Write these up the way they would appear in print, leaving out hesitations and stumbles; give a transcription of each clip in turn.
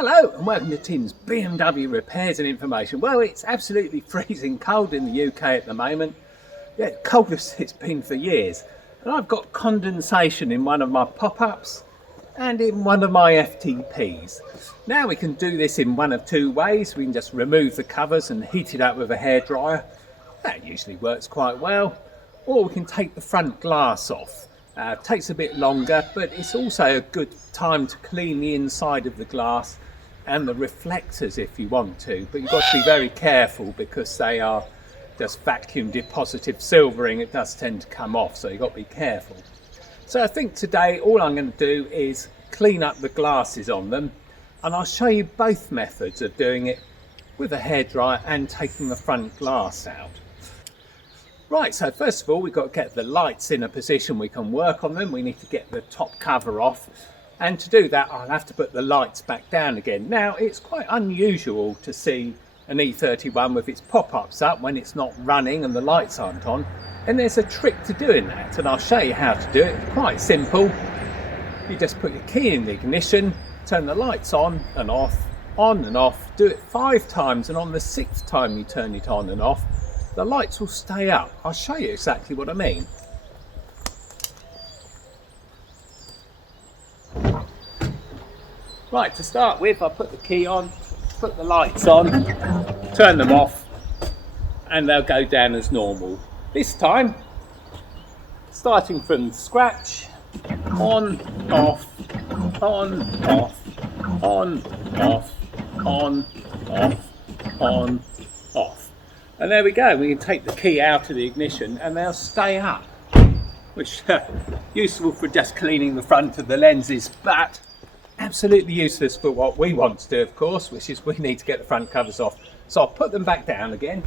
Hello and welcome to Tim's BMW repairs and information. Well, it's absolutely freezing cold in the UK at the moment. Yeah, coldest it's been for years. And I've got condensation in one of my pop-ups and in one of my FTPs. Now we can do this in one of two ways. We can just remove the covers and heat it up with a hairdryer. That usually works quite well. Or we can take the front glass off. Takes a bit longer, but it's also a good time to clean the inside of the glass and the reflectors if you want to, but you've got to be very careful because they are just vacuum deposited silvering. It does tend to come off, so you've got to be careful. So I think today all I'm going to do is clean up the glasses on them, and I'll show you both methods of doing it with a hairdryer and taking the front glass out. Right, so first of all we've got to get the lights in a position we can work on them. We need to get the top cover off, and to do that I'll have to put the lights back down again. Now it's quite unusual to see an E31 with its pop-ups up when it's not running and the lights aren't on, and there's a trick to doing that, and I'll show you how to do it. It's quite simple. You just put your key in the ignition, turn the lights on and off, do it 5 times, and on the 6th time you turn it on and off, the lights will stay up. I'll show you exactly what I mean. Right, to start with, I'll put the key on, put the lights on, turn them off, and they'll go down as normal. This time, starting from scratch, on, off, on, off, on, off, on, off, on, off. And there we go, we can take the key out of the ignition and they'll stay up, which is useful for just cleaning the front of the lenses, but absolutely useless for what we want to do, of course, which is we need to get the front covers off. So I'll put them back down again.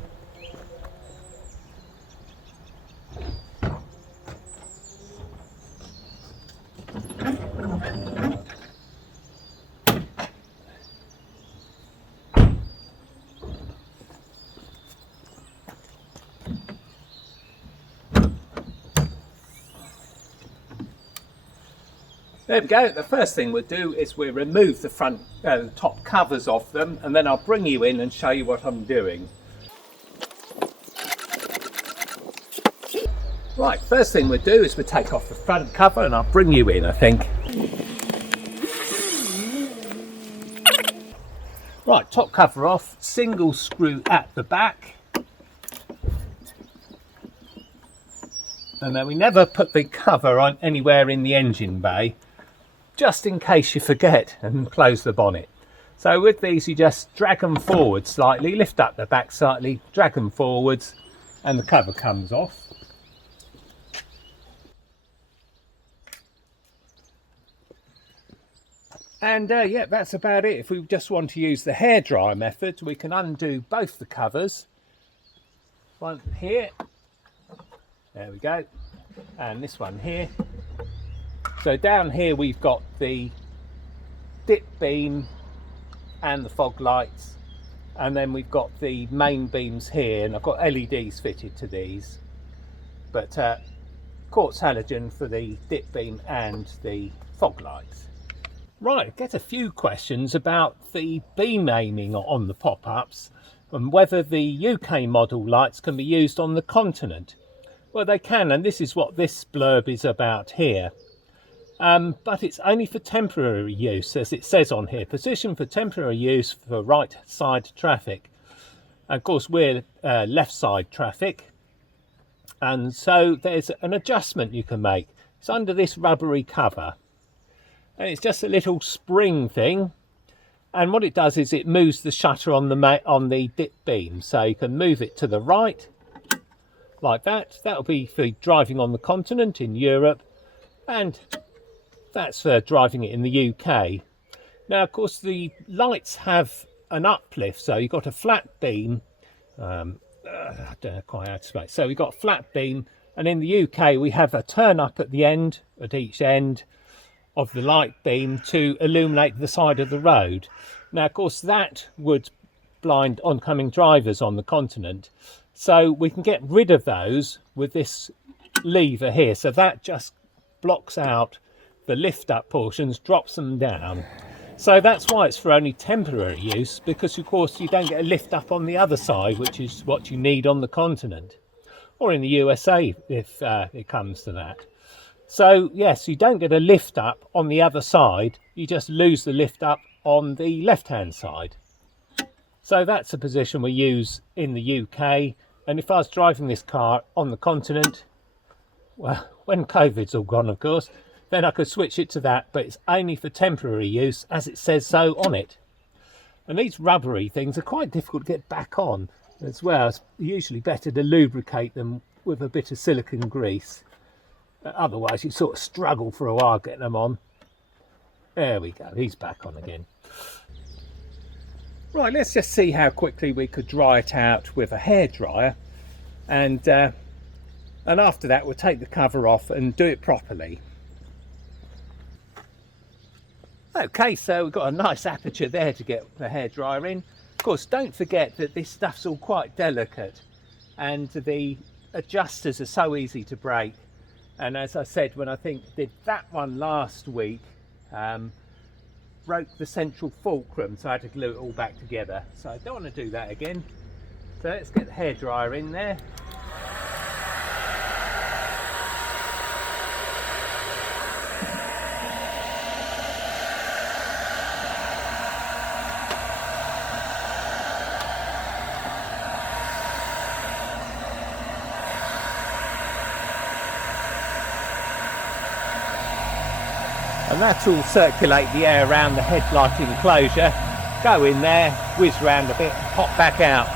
There we go. The first thing we'll do is we'll remove the front top covers off them, and then I'll bring you in and show you what I'm doing. Right, first thing we'll do is we'll take off the front cover, and I'll bring you in, I think. Right, top cover off, single screw at the back. And then we never put the cover on anywhere in the engine bay, just in case you forget, and close the bonnet. So with these you just drag them forward slightly, lift up the back slightly, drag them forwards, and the cover comes off. And yeah, that's about it. If we just want to use the hairdryer method, we can undo both the covers. One here, there we go, and this one here. So down here we've got the dip beam and the fog lights, and then we've got the main beams here, and I've got LEDs fitted to these, but quartz halogen for the dip beam and the fog lights. Right, I get a few questions about the beam aiming on the pop-ups and whether the UK model lights can be used on the continent. Well, they can, and this is what this blurb is about here. But it's only for temporary use, as it says on here. Position for temporary use for right side traffic. And of course, we're left side traffic. And so there's an adjustment you can make. It's under this rubbery cover. And it's just a little spring thing. And what it does is it moves the shutter on the dip beam. So you can move it to the right, like that. That'll be for driving on the continent in Europe. And that's for driving it in the UK. Now, of course, the lights have an uplift, so you've got a flat beam. I don't know quite how to explain. So we've got a flat beam, and in the UK we have a turn up at the end, at each end of the light beam to illuminate the side of the road. Now, of course, that would blind oncoming drivers on the continent. So we can get rid of those with this lever here. So that just blocks out the lift up portions, drops them down. So that's why it's for only temporary use, because of course you don't get a lift up on the other side, which is what you need on the continent, or in the USA if it comes to that. So yes, you don't get a lift up on the other side, you just lose the lift up on the left hand side. So that's a position we use in the UK, and if I was driving this car on the continent, well, when COVID's all gone of course, then I could switch it to that, but it's only for temporary use as it says so on it. And these rubbery things are quite difficult to get back on as well. It's usually better to lubricate them with a bit of silicone grease. Otherwise you sort of struggle for a while getting them on. There we go, he's back on again. Right, let's just see how quickly we could dry it out with a hairdryer, and after that we'll take the cover off and do it properly. Okay, so we've got a nice aperture there to get the hairdryer in. Of course, don't forget that this stuff's all quite delicate and the adjusters are so easy to break. And as I said, when I did that one last week, broke the central fulcrum, so I had to glue it all back together. So I don't want to do that again. So let's get the hairdryer in there. And that will circulate the air around the headlight enclosure, go in there, whiz round a bit, pop back out.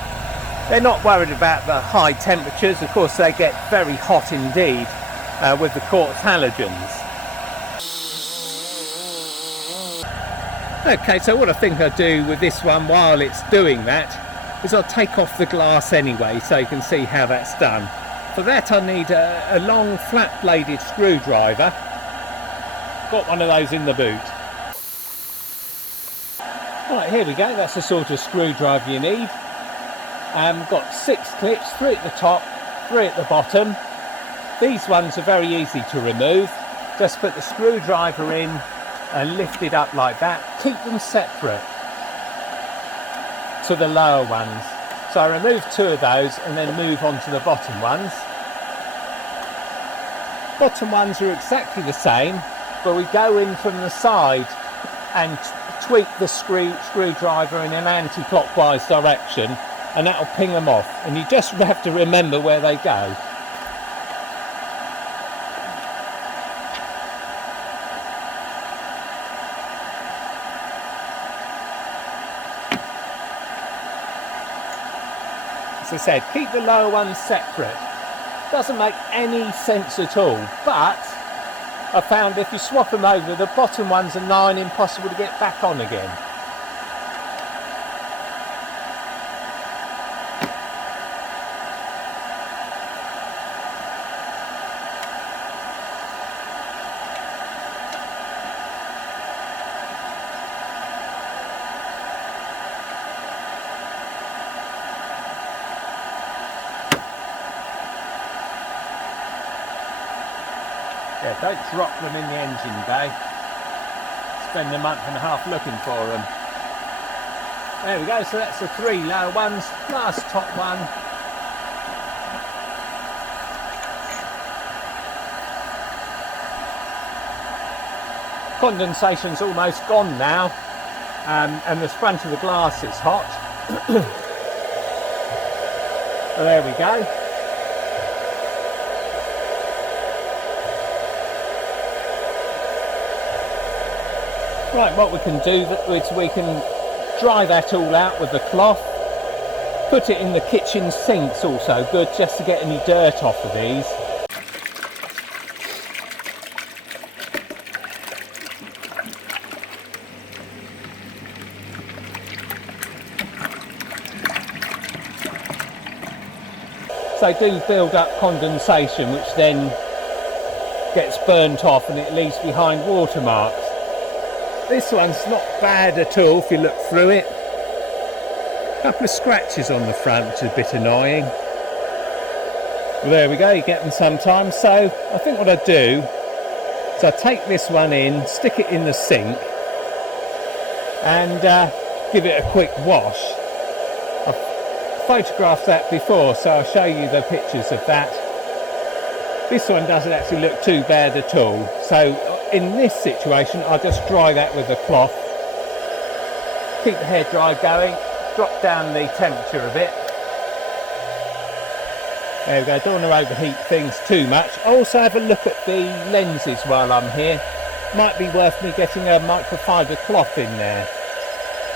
They're not worried about the high temperatures. Of course they get very hot indeed with the quartz halogens. Okay, so what I think I'll do with this one while it's doing that is I'll take off the glass anyway so you can see how that's done. For that I need a long flat bladed screwdriver. Got one of those in the boot. Right, here we go, that's the sort of screwdriver you need. Got 6 clips, 3 at the top, 3 at the bottom. These ones are very easy to remove. Just put the screwdriver in and lift it up like that. Keep them separate to the lower ones. So I remove 2 of those and then move on to the bottom ones. Bottom ones are exactly the same, but we go in from the side and tweak the screwdriver in an anti-clockwise direction, and that'll ping them off. And you just have to remember where they go. As I said, keep the lower ones separate. Doesn't make any sense at all, but I found if you swap them over, the bottom ones are nigh impossible to get back on again. Yeah, don't drop them in the engine bay. Spend a month and a half looking for them. There we go, so that's the 3 lower ones, last top one. Condensation's almost gone now, and the front of the glass is hot. So there we go. Right, what we can do is we can dry that all out with a cloth, put it in the kitchen sinks also good, just to get any dirt off of these. So do build up condensation, which then gets burnt off and it leaves behind watermarks. This one's not bad at all if you look through it. A couple of scratches on the front, which is a bit annoying. Well, there we go, you get them sometimes. So I think what I do is I take this one in, stick it in the sink, and give it a quick wash. I've photographed that before, so I'll show you the pictures of that. This one doesn't actually look too bad at all. So in this situation, I'll just dry that with a cloth. Keep the hairdryer going, drop down the temperature a bit. There we go, don't want to overheat things too much. Also have a look at the lenses while I'm here. Might be worth me getting a microfiber cloth in there.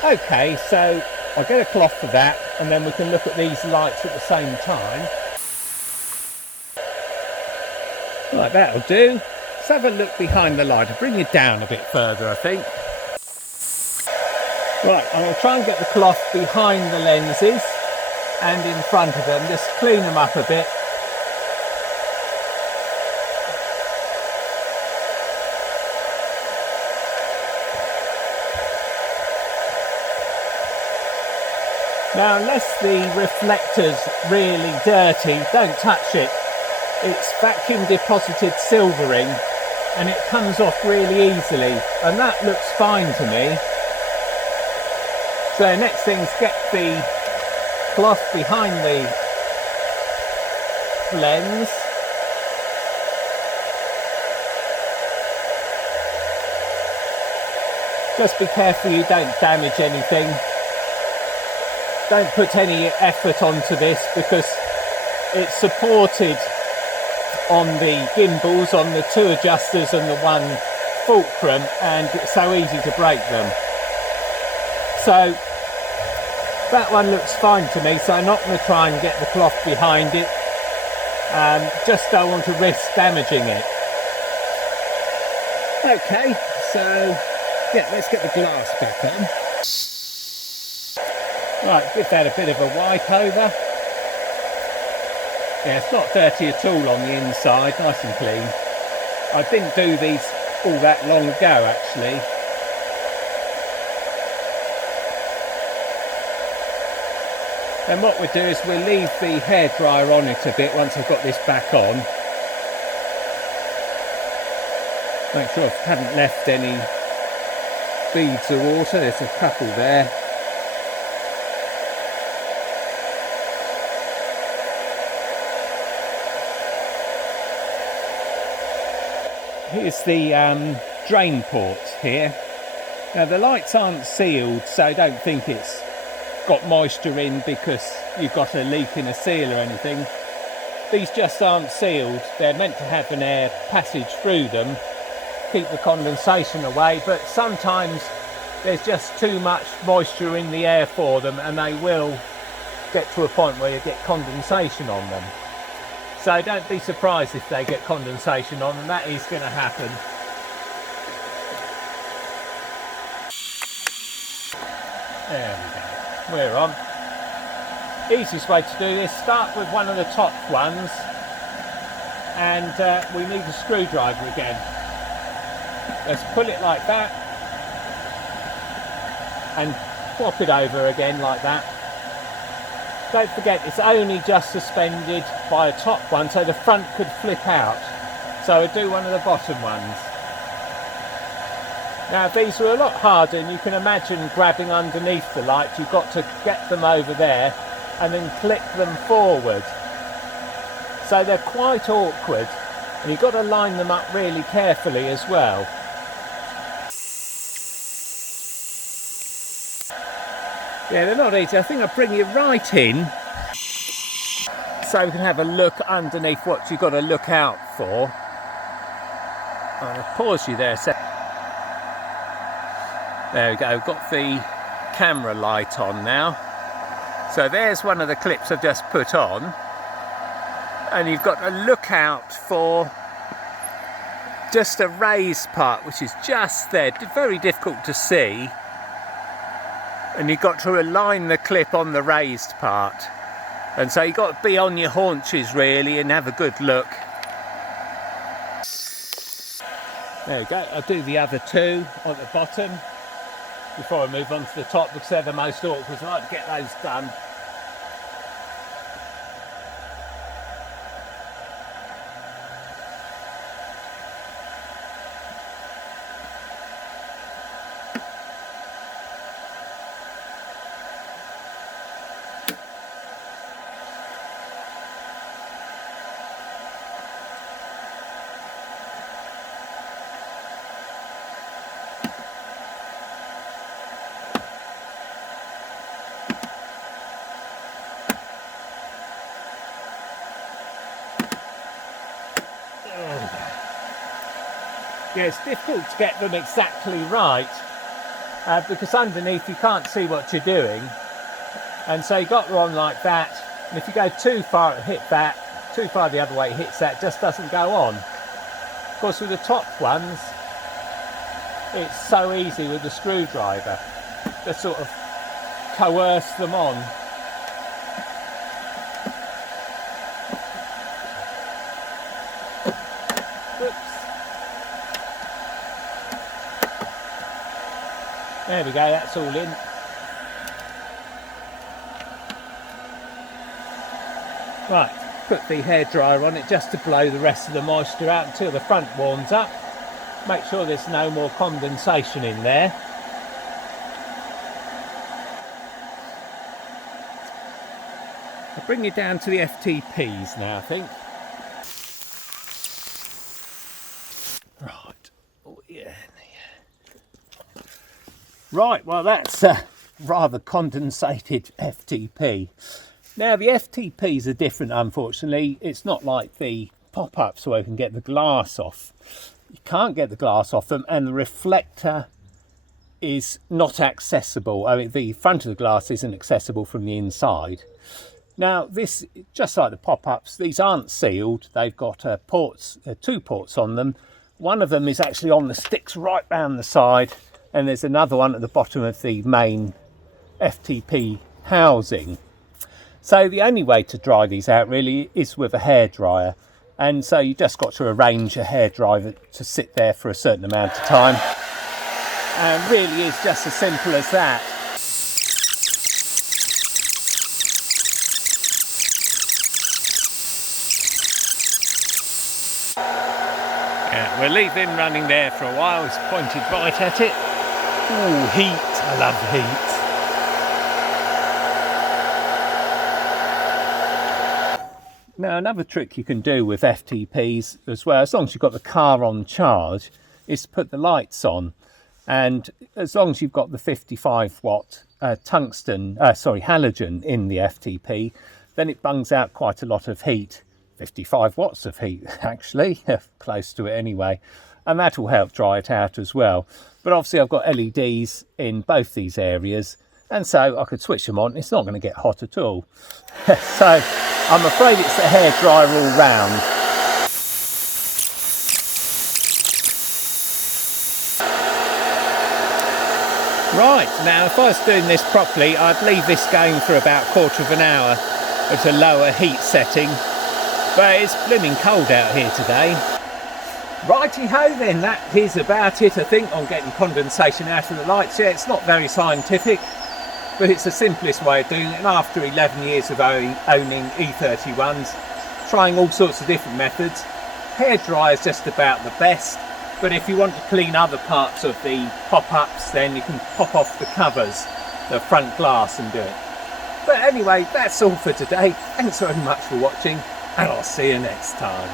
Okay, so I'll get a cloth for that, and then we can look at these lights at the same time. Right, that'll do. Let's have a look behind the light. I'll bring you down a bit further, I think. Right, I'm going to try and get the cloth behind the lenses and in front of them, just clean them up a bit. Now, unless the reflector's really dirty, don't touch it. It's vacuum deposited silvering and it comes off really easily, and that looks fine to me. So next thing is get the cloth behind the lens. Just be careful you don't damage anything. Don't put any effort onto this because it's supported on the gimbals, on the two adjusters and the one fulcrum, and it's so easy to break them. So that one looks fine to me, so I'm not going to try and get the cloth behind it. Just don't want to risk damaging it. Okay, so yeah, let's get the glass back on. Right, give that a bit of a wipe over. Yeah, it's not dirty at all on the inside, nice and clean. I didn't do these all that long ago actually. And what we'll do is we'll leave the hairdryer on it a bit once I've got this back on. Make sure I haven't left any beads of water, there's a couple there. Here's the drain port here. Now the lights aren't sealed, so don't think it's got moisture in because you've got a leak in a seal or anything. These just aren't sealed. They're meant to have an air passage through them, keep the condensation away, but sometimes there's just too much moisture in the air for them and they will get to a point where you get condensation on them. So don't be surprised if they get condensation on them, that is going to happen. There we go, we're on. Easiest way to do this, start with one of the top ones and we need a screwdriver again. Let's pull it like that and flop it over again like that. Don't forget it's only just suspended by a top one, so the front could flip out. So I'll do one of the bottom ones. Now these are a lot harder, and you can imagine grabbing underneath the light. You've got to get them over there and then click them forward. So they're quite awkward, and you've got to line them up really carefully as well. Yeah, they're not easy. I think I'll bring you right in so we can have a look underneath what you've got to look out for. I'll pause you there a sec. There we go, we've got the camera light on now. So there's one of the clips I've just put on. And you've got to look out for just a raised part, which is just there. Very difficult to see. And you've got to align the clip on the raised part. And so you've got to be on your haunches really and have a good look. There we go, I'll do the other two on the bottom before I move on to the top because they're the most awkward. So I like to get those done. Yeah, it's difficult to get them exactly right because underneath you can't see what you're doing, and so you got them on like that, and if you go too far it hit that, too far the other way it hits that, it just doesn't go on. Of course with the top ones it's so easy with the screwdriver to sort of coerce them on. Whoops. There we go, that's all in. Right, put the hairdryer on it just to blow the rest of the moisture out until the front warms up. Make sure there's no more condensation in there. I'll bring you down to the FTPs now, I think. Right, oh yeah. Right, well that's a rather condensated FTP. Now the FTPs are different, unfortunately. It's not like the pop-ups where you can get the glass off. You can't get the glass off them, and the reflector is not accessible. I mean, the front of the glass isn't accessible from the inside. Now this, just like the pop-ups, these aren't sealed. They've got two ports on them. One of them is actually on the sticks right round the side, and there's another one at the bottom of the main FTP housing. So the only way to dry these out really is with a hairdryer, and so you just got to arrange a hairdryer to sit there for a certain amount of time, and really is just as simple as that. Yeah, we'll leave him running there for a while. He's pointed right at it. Ooh, heat, I love heat. Now another trick you can do with FTPs as well, as long as you've got the car on charge, is to put the lights on, and as long as you've got the 55 watt halogen in the FTP, then it bungs out quite a lot of heat. 55 watts of heat actually, close to it anyway, and that will help dry it out as well. But obviously I've got LEDs in both these areas, and so I could switch them on. It's not going to get hot at all. So I'm afraid it's the hairdryer all round. Right, now if I was doing this properly, I'd leave this going for about a quarter of an hour at a lower heat setting, but it's blooming cold out here today. Righty-ho then, that is about it I think on getting condensation out of the lights. Yeah, it's not very scientific, but it's the simplest way of doing it, and after 11 years of owning E31s, trying all sorts of different methods, hairdryer is just about the best. But if you want to clean other parts of the pop-ups, then you can pop off the covers, the front glass, and do it. But anyway, that's all for today. Thanks very much for watching, and I'll see you next time.